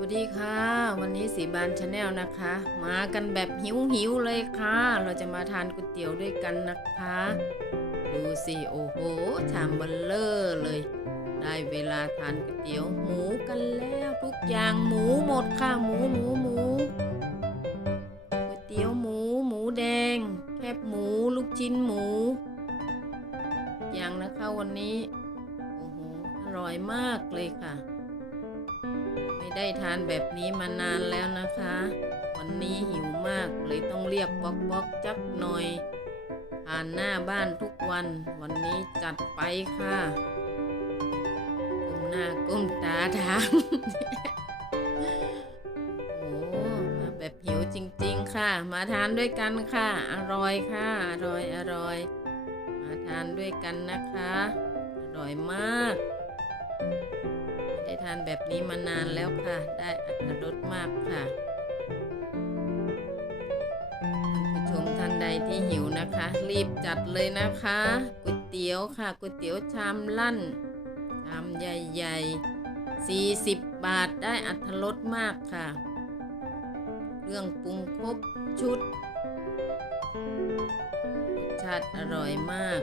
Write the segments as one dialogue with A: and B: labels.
A: วัสดีค่ะ วันนี้สีบานชาแนลนะคะ มากันแบบหิวหิวเลยค่ะ เราจะมาทานก๋วยเตี๋ยวด้วยกันนะคะ ดูสิโอ้โหชามเบลเลอร์เลย ได้เวลาทานก๋วยเตี๋ยวหมูกันแล้วทุกอย่างหมูหมดค่ะหมูหมูหมูก๋วยเตี๋ยวหมู หมูแดง แคบหมูลูกชิ้นหมู อย่างนะคะวันนี้โอ้โหอร่อยมากเลยค่ะ ได้ทานแบบนี้มานานแล้วนะคะ วันนี้หิวมากเลยต้องเรียกป๊อกป๊อกจักหน่อย ผ่านหน้าบ้านทุกวัน วันนี้จัดไปค่ะก้มหน้าก้มตาทานโอ้มาแบบหิวจริง ๆ ค่ะ มาทานด้วยกันค่ะ อร่อยค่ะ อร่อยอร่อย มาทานด้วยกันนะคะ อร่อยมากไม่ ได้ทานแบบนี้มานานแล้วค่ะ ได้อัตรสมากค่ะท่านผู้ชมท่านใดที่หิวนะคะ รีบจัดเลยนะคะก๋วยเตี๋ยวค่ะก๋วยเตี๋ยวชามลั่นชามใหญ่ๆ 40 บาทได้อัตรสมากค่ะเครื่องปรุงครบชุดรสชาติอร่อยมาก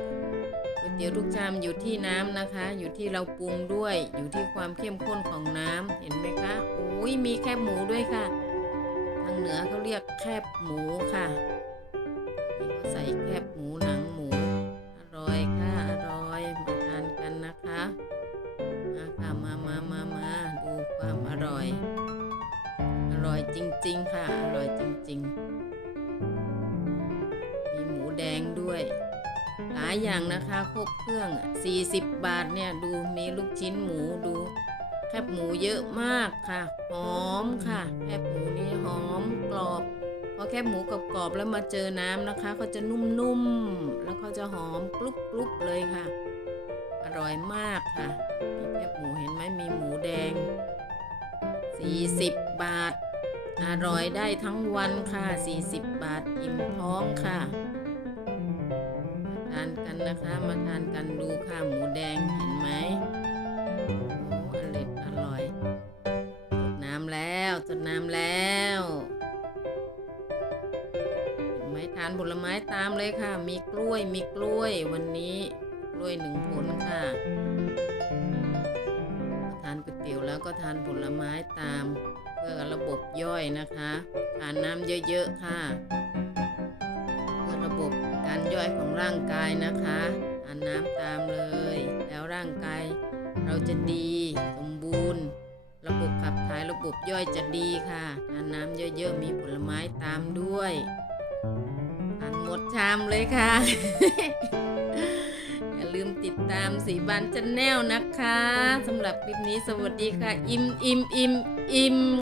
A: ก๋วยเตี๋ยวทุกชามอยู่ที่น้ำนะคะ อยู่ที่เราปรุงด้วย อยู่ที่ความเข้มข้นของน้ำเห็นไหมคะอุ้ยมีแคบหมูด้วยค่ะ ทางเหนือเขาเรียกแคบหมูค่ะนี่ก็ใส่แคบหมูหนังหมู อร่อยค่ะอร่อยมาทานกันนะคะมาค่ะมามามามาดูความอร่อย อร่อยจริง ๆ ค่ะ อร่อยจริง ๆ มีหมูแดงด้วยายอย่างนะคะครบเครื่อง 40 บาทเนี่ยดูมีลูกชิ้นหมูดู แคบหมูเยอะมากค่ะ หอมค่ะ แคบหมูนี่หอมกรอบพอแคบหมูกรอบๆแล้วมาเจอน้ำนะคะเขาจะนุ่มๆแล้วเขาจะหอมกรุบๆเลยค่ะ อร่อยมากค่ะมีแคบหมูเห็นไหมมีหมูแดง 40 บาท อร่อยได้ทั้งวันค่ะ 40 บาทอิ่มท้องค่ะ กันนะคะ มาทานกันดูค่ะหมูแดงเห็นไหมโอ้อร่อยอร่อยจดน้ำแล้วจดน้ำแล้วเห็นไหมทานผลไม้ตามเลยค่ะ มีกล้วยมีกล้วยวันนี้กล้วยหนึ่งผลค่ะ ทานก๋วยเตี๋ยวแล้วก็ทานผลไม้ตาม เพื่อระบบย่อยนะคะ ทานน้ำเยอะๆค่ะ เพื่อระบบ อยของร่างกายนะคะทานน้ำตามเลย แล้วร่างกายเราจะดีสมบูรณ์ ระบบขับถ่ายระบบย่อยจะดีค่ะทานน้ำเยอะๆมีผลไม้ตามด้วยทานหมดชามเลยค่ะ อย่าลืมติดตามสีบันจันแนลนะคะสำหรับคลิปนี้สวัสดีค่ะ อิมอิมอิมอิม